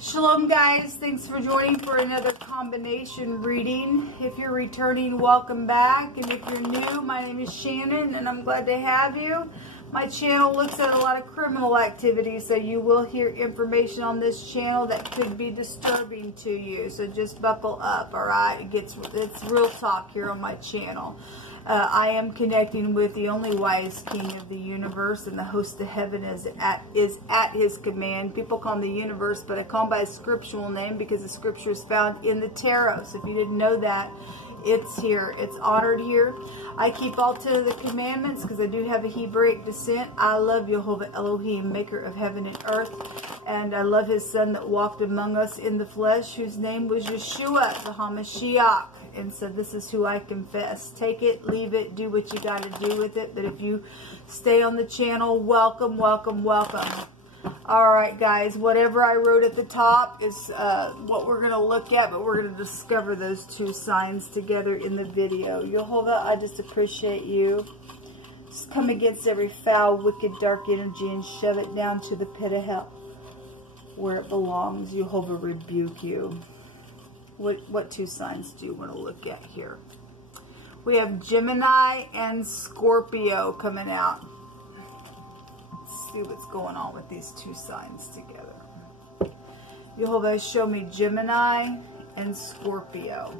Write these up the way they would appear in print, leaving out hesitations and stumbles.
Shalom guys, thanks for joining for another combination reading. If you're returning, welcome back. And if you're new, my name is Shannon and I'm glad to have you. My channel looks at a lot of criminal activity, so you will hear information on this channel that could be disturbing to you. So just buckle up, alright? It's real talk here on my channel. I am connecting with the only wise king of the universe, and the host of heaven is at his command. People call him the universe, but I call him by his scriptural name because the scripture is found in the tarot. So if you didn't know that, it's here. It's honored here. I keep all 10 of the commandments because I do have a Hebraic descent. I love Jehovah Elohim, maker of heaven and earth. And I love his son that walked among us in the flesh, whose name was Yeshua, the HaMashiach. And so this is who I confess. Take it, leave it, do what you got to do with it. But if you stay on the channel, welcome, welcome, welcome. Alright guys, whatever I wrote at the top is what we're going to look at, but we're going to discover those two signs together in the video. Jehovah, I just appreciate you. Just come against every foul, wicked, dark energy and shove it down to the pit of hell where it belongs. Jehovah rebuke you. What two signs do you want to look at here? We have Gemini and Scorpio coming out. Let's see what's going on with these two signs together. Jehovah, show me Gemini and Scorpio.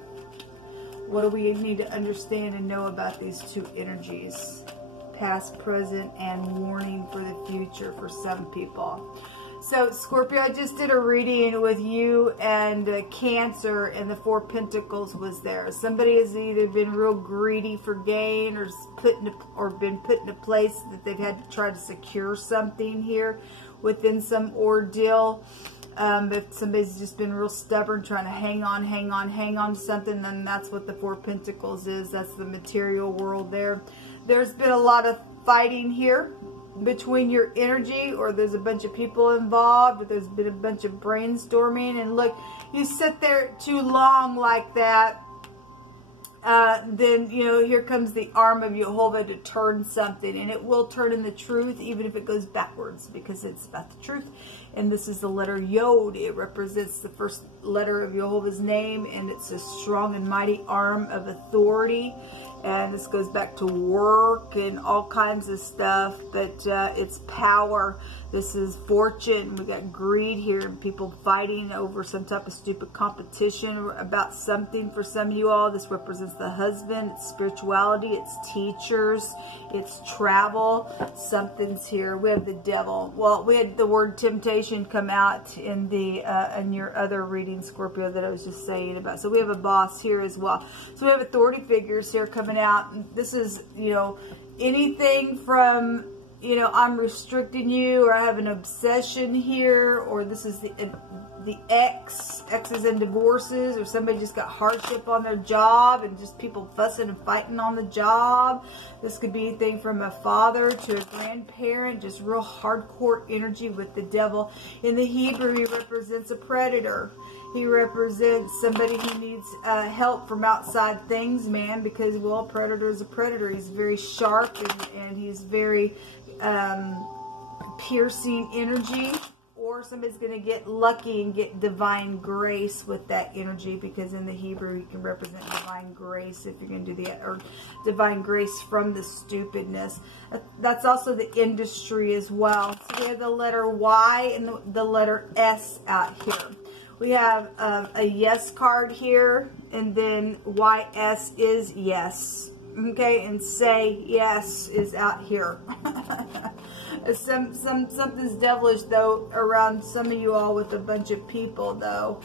What do we need to understand and know about these two energies? Past, present, and warning for the future for some people. So, Scorpio, I just did a reading with you and Cancer, and the Four Pentacles was there. Somebody has either been real greedy for gain or been put in a place that they've had to try to secure something here within some ordeal. If somebody's just been real stubborn, trying to hang on to something, then that's what the Four Pentacles is. That's the material world there. There's been a lot of fighting here between your energy, or there's a bunch of people involved, or there's been a bunch of brainstorming, and look, you sit there too long like that, then, you know, here comes the arm of Jehovah to turn something, and it will turn in the truth, even if it goes backwards, because it's about the truth. And this is the letter Yod. It represents the first letter of Jehovah's name, and it's a strong and mighty arm of authority. And this goes back to work and all kinds of stuff, but it's power. This is fortune. We got greed here and people fighting over some type of stupid competition about something. For some of you all, this represents the husband. It's spirituality. It's teachers. It's travel. Something's here. We have the devil. Well, we had the word temptation come out in the in your other reading, Scorpio, that I was just saying about. So we have a boss here as well. So we have authority figures here coming out. This is, you know, anything from, you know, I'm restricting you, or I have an obsession here, or this is the exes and divorces, or somebody just got hardship on their job and just people fussing and fighting on the job. This could be anything from a father to a grandparent, just real hardcore energy with the devil. In the Hebrew, he represents a predator. He represents somebody who needs help from outside things, man, because, well, a predator is a predator. He's very sharp and he's very piercing energy. Or somebody's going to get lucky and get divine grace with that energy, because in the Hebrew, you can represent divine grace if you're going to do the, or divine grace from the stupidness. That's also the industry as well. So we have the letter Y and the letter S out here. We have a yes card here, and then YS is yes. Okay, and say yes is out here. Something's devilish though around some of you all with a bunch of people though,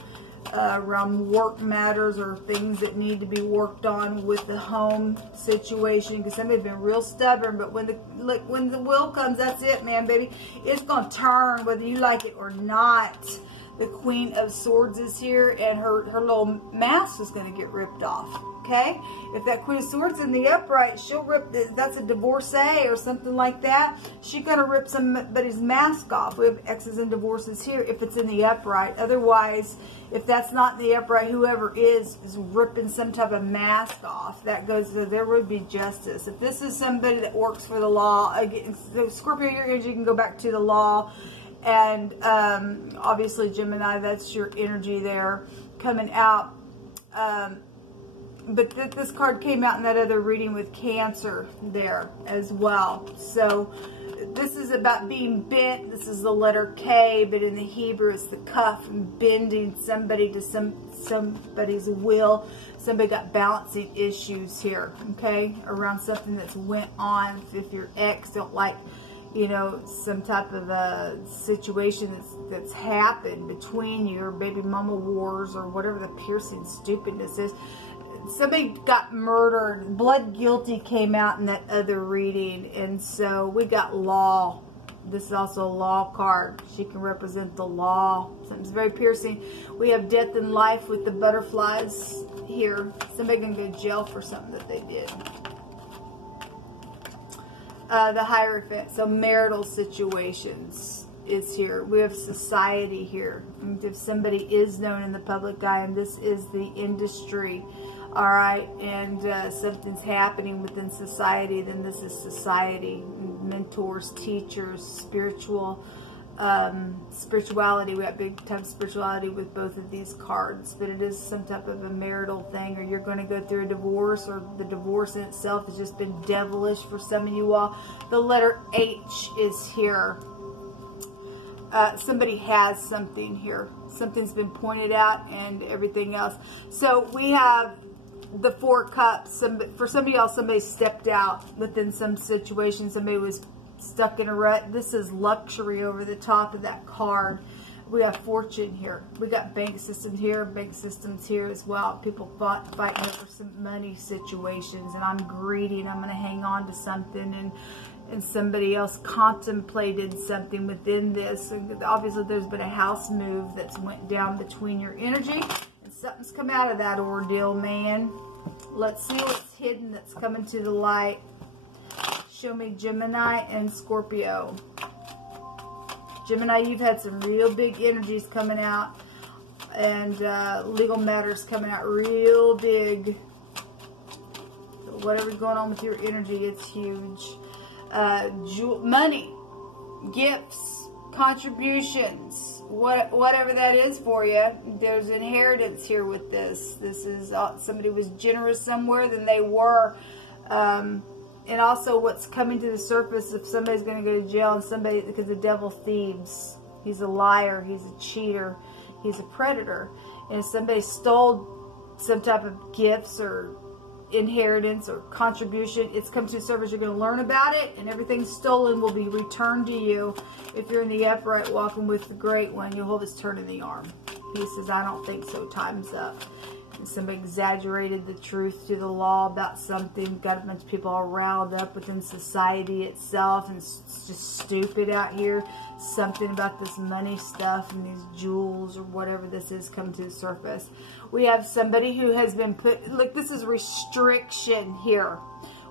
around work matters or things that need to be worked on with the home situation, because somebody's been real stubborn, but when the will comes, that's it, man, baby. It's gonna turn whether you like it or not. The Queen of Swords is here, and her little mask is going to get ripped off. Okay? If that Queen of Swords in the upright, she'll rip, that's a divorcee or something like that. She's going to rip somebody's mask off. We have exes and divorces here if it's in the upright. Otherwise, if that's not in the upright, whoever is ripping some type of mask off. That goes, so there would be justice. If this is somebody that works for the law, again, so Scorpio, your energy can go back to the law And obviously, Gemini, that's your energy there coming out. But this card came out in that other reading with Cancer there as well. So this is about being bent. This is the letter K, but in the Hebrew it's the cuff, and bending somebody to somebody's will. Somebody got balancing issues here, okay, around something that's went on. If your ex don't like, you know, some type of a situation that's happened between you, or baby mama wars, or whatever the piercing stupidness is. Somebody got murdered. Blood guilty came out in that other reading. And so we got law. This is also a law card. She can represent the law. Something's very piercing. We have death and life with the butterflies here. Somebody can go to jail for something that they did. The Hierophant. So marital situations is here. We have society here. And if somebody is known in the public eye, and this is the industry, all right, and something's happening within society, then this is society. Mentors, teachers, spirituality. We have big time spirituality with both of these cards, but it is some type of a marital thing, or you're going to go through a divorce, or the divorce in itself has just been devilish for some of you all. The letter H is here. Somebody has something here. Something's been pointed out and everything else. So we have the Four Cups. For some of y'all, somebody stepped out within some situation. Somebody was stuck in a rut. This is luxury over the top of that card. We have fortune here. We got bank systems here, bank systems here as well. People fighting over some money situations, and I'm greedy and I'm going to hang on to something, and somebody else contemplated something within this. And obviously there's been a house move that's went down between your energy, and something's come out of that ordeal, man. Let's see what's hidden that's coming to the light. Show me Gemini and Scorpio. Gemini, you've had some real big energies coming out, and legal matters coming out real big. So whatever's going on with your energy, it's huge. Money, gifts, contributions, whatever that is for you. There's inheritance here with this. This is somebody was generous somewhere than they were. And also what's coming to the surface, if somebody's going to go to jail, and somebody, because the devil thieves. He's a liar. He's a cheater. He's a predator. And if somebody stole some type of gifts or inheritance or contribution, it's come to the surface. You're going to learn about it, and everything stolen will be returned to you. If you're in the upright walking with the Great One, you'll hold his turn in the arm. He says, I don't think so. Time's up. And somebody exaggerated the truth to the law about something. Got a bunch of people all riled up within society itself, and it's just stupid out here. Something about this money stuff and these jewels or whatever this is come to the surface. We have somebody who has been put, look, this is restriction here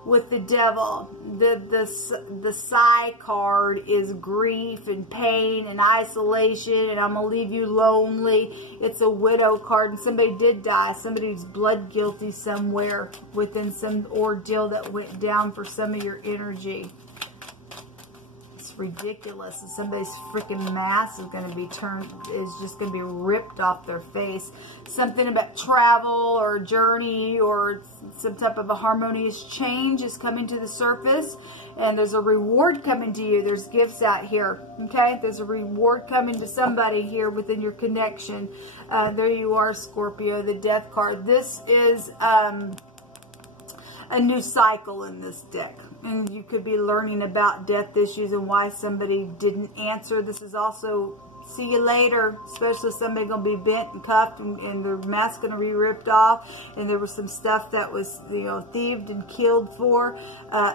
with the devil. The side card is grief and pain and isolation, and I'm going to leave you lonely. It's a widow card, and somebody did die. Somebody's blood guilty somewhere within some ordeal that went down for some of your energy. Ridiculous. And somebody's freaking mask is going to be turned, is just going to be ripped off their face. Something about travel or journey or some type of a harmonious change is coming to the surface, and there's a reward coming to you. There's gifts out here, okay? There's a reward coming to somebody here within your connection. There you are, Scorpio, the Death card. This is a new cycle in this deck. And you could be learning about death issues and why somebody didn't answer. This is also see you later, especially somebody going to be bent and cuffed, and their mask going to be ripped off. And there was some stuff that was, you know, thieved and killed for.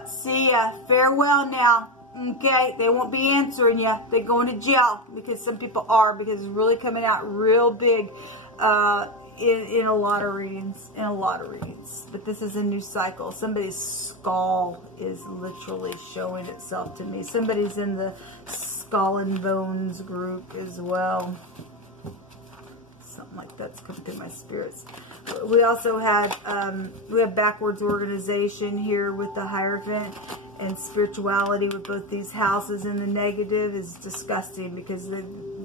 See ya. Farewell now. Okay, they won't be answering you. They're going to jail, because some people are, because it's really coming out real big in a lot of readings. But this is a new cycle. Somebody's skull is literally showing itself to me. Somebody's in the skull and bones group as well. Something like that's coming through my spirits. We also had we have backwards organization here with the Hierophant, And spirituality with both these houses in the negative is disgusting, because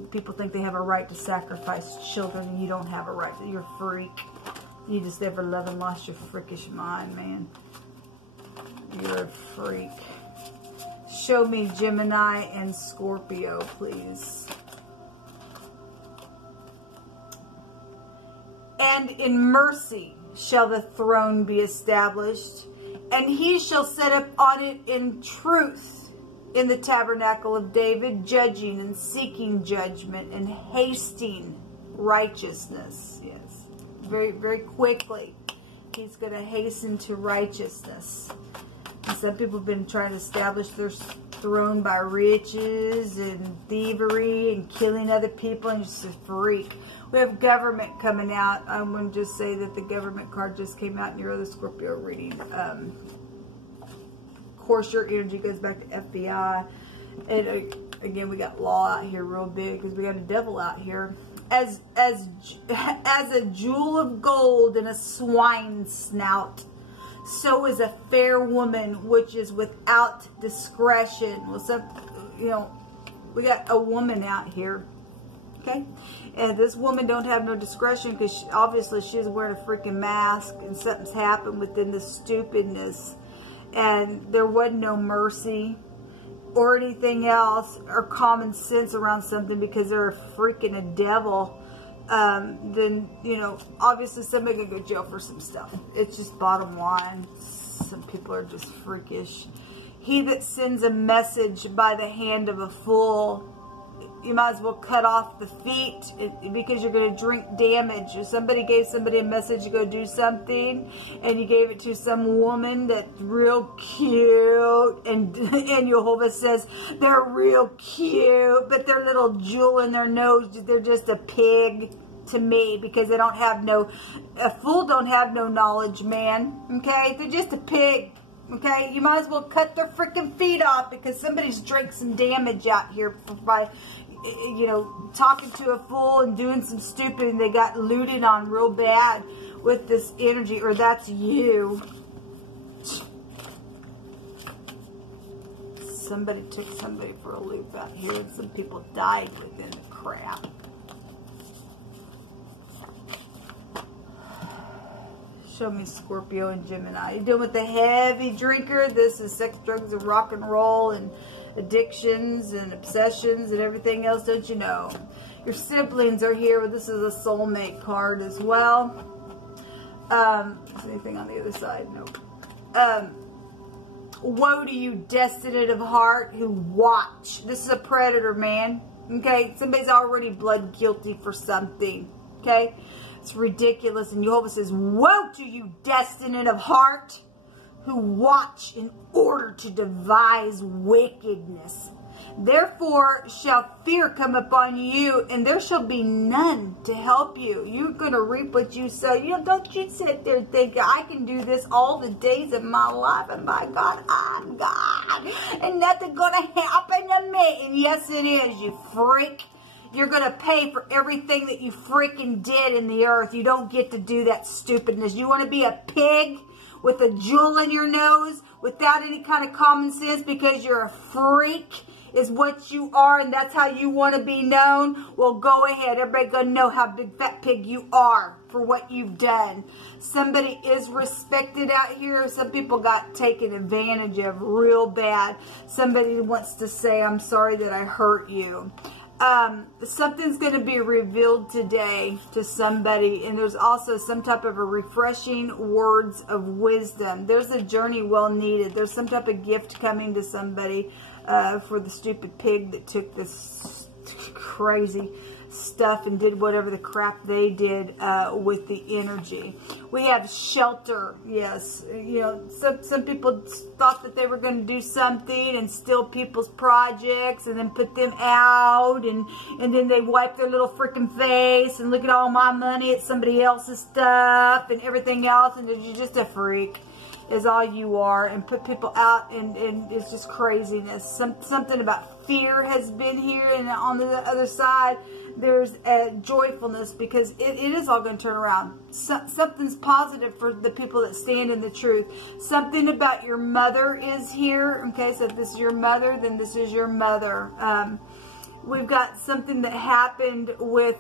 people think they have a right to sacrifice children, and you don't have a right. You're a freak. You just never loved and lost your freakish mind, man. You're a freak. Show me Gemini and Scorpio, please. And in mercy shall the throne be established, and he shall set up on it in truth in the tabernacle of David, judging and seeking judgment and hasting righteousness. Yes, very, very quickly. He's going to hasten to righteousness. And some people have been trying to establish their throne by riches and thievery and killing other people, and just a freak. We have government coming out. I'm going to just say that the government card just came out in your other Scorpio reading. Of course, your energy goes back to FBI. And again, we got law out here real big, because we got a devil out here. As a jewel of gold in a swine's snout, so is a fair woman which is without discretion. Well, some, you know, we got a woman out here. Okay, and this woman don't have no discretion, because obviously she's wearing a freaking mask, and something's happened within this stupidness, and there wasn't no mercy or anything else or common sense around something, because they're a freaking a devil. Then, you know, obviously somebody could go to jail for some stuff. It's just bottom line. Some people are just freakish. He that sends a message by the hand of a fool, you might as well cut off the feet, because you're going to drink damage. If somebody gave somebody a message to go do something, and you gave it to some woman that's real cute, and Jehovah says they're real cute, but their little jewel in their nose, they're just a pig to me, because they don't have no, a fool don't have no knowledge, man. Okay, they're just a pig. Okay, you might as well cut their freaking feet off, because somebody's drank some damage out here by, you know, talking to a fool and doing some stupid, and they got looted on real bad with this energy. Or that's you. Somebody took somebody for a loop out here, and some people died within the crap. Show me Scorpio and Gemini. You're dealing with the heavy drinker. This is sex, drugs, and rock and roll, and addictions and obsessions and everything else, don't you know? Your siblings are here. This is a soulmate card as well. Is anything on the other side? Nope. Woe to you, destinate of heart, who watch. This is a predator, man. Okay? Somebody's already blood guilty for something. Okay? It's ridiculous. And Jehovah says, woe to you, destinate of heart, who watch in order to devise wickedness. Therefore shall fear come upon you, and there shall be none to help you. You're going to reap what you sow. You know, don't you sit there and think, I can do this all the days of my life, and by God, I'm God, and nothing's going to happen to me. And yes, it is, you freak. You're going to pay for everything that you freaking did in the earth. You don't get to do that stupidness. You want to be a pig with a jewel in your nose without any kind of common sense, because you're a freak is what you are, and that's how you want to be known? Well, go ahead. Everybody going to know how big fat pig you are for what you've done. Somebody is respected out here. Some people got taken advantage of real bad. Somebody wants to say, I'm sorry that I hurt you. Something's going to be revealed today to somebody, and there's also some type of a refreshing words of wisdom. There's a journey well needed. There's some type of gift coming to somebody for the stupid pig that took this crazy stuff and did whatever the crap they did with the energy. We have shelter. Yes, you know, some people thought that they were going to do something and steal people's projects and then put them out, and then they wipe their little freaking face and look at all my money at somebody else's stuff and everything else, and you're just a freak is all you are, and put people out, and it's just craziness. Something about fear has been here, and on the other side, there's a joyfulness because it is all going to turn around. Something's positive for the people that stand in the truth. Something about your mother is here. Okay, so if this is your mother, then this is your mother. We've got something that happened with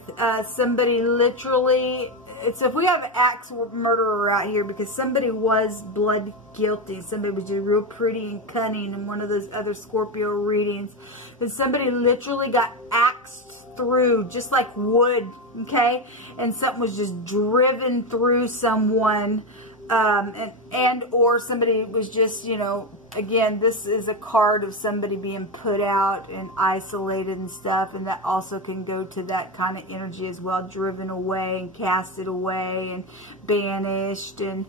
somebody literally. So if we have an axe murderer out here because somebody was blood guilty, somebody was just real pretty and cunning in one of those other Scorpio readings, then somebody literally got axed through just like wood, okay? And something was just driven through someone, and or somebody was just, you know, again, this is a card of somebody being put out and isolated and stuff, and that also can go to that kind of energy as well, driven away and casted away and banished and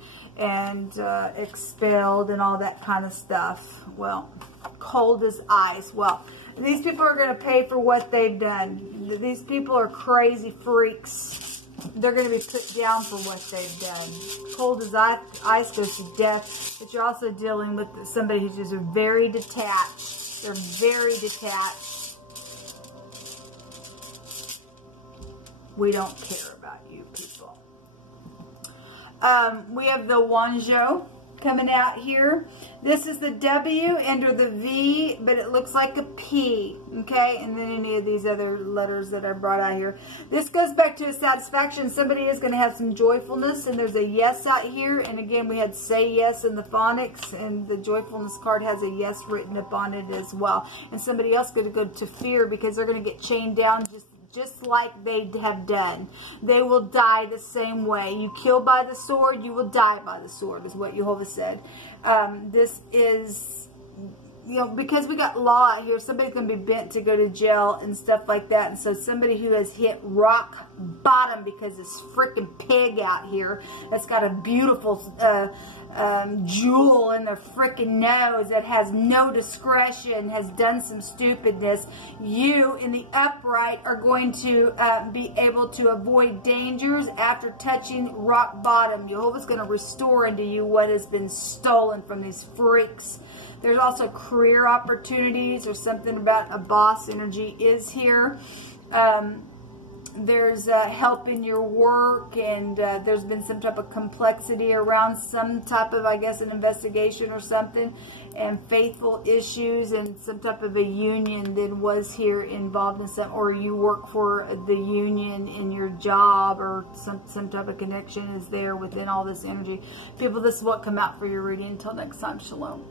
expelled and all that kind of stuff. Well, cold as ice. Well, these people are going to pay for what they've done. These people are crazy freaks. They're going to be put down for what they've done. Cold as ice goes to death. But you're also dealing with somebody who's just very detached. They're very detached. We don't care about you people. We have the Wanzhou coming out here. This is the W under the V, but it looks like a P, okay? And then any of these other letters that I brought out here. This goes back to a satisfaction. Somebody is going to have some joyfulness, and there's a yes out here. And again, we had say yes in the phonics, and the joyfulness card has a yes written upon it as well. And somebody else is going to go to fear because they're going to get chained down just like they have done. They will die the same way. You kill by the sword, you will die by the sword, is what YHVH said. This is, you know, because we got law out here, somebody's going to be bent to go to jail and stuff like that. And so somebody who has hit rock bottom because this freaking pig out here that's got a beautiful jewel in their freaking nose that has no discretion, has done some stupidness, you in the upright are going to be able to avoid dangers after touching rock bottom. YHVH's going to restore into you what has been stolen from these freaks. There's also career opportunities or something about a boss energy is here. There's help in your work, and there's been some type of complexity around some type of, I guess, an investigation or something, and faithful issues, and some type of a union that was here involved in some, or you work for the union in your job, or some type of connection is there within all this energy. People, this is what come out for your reading. Until next time, shalom.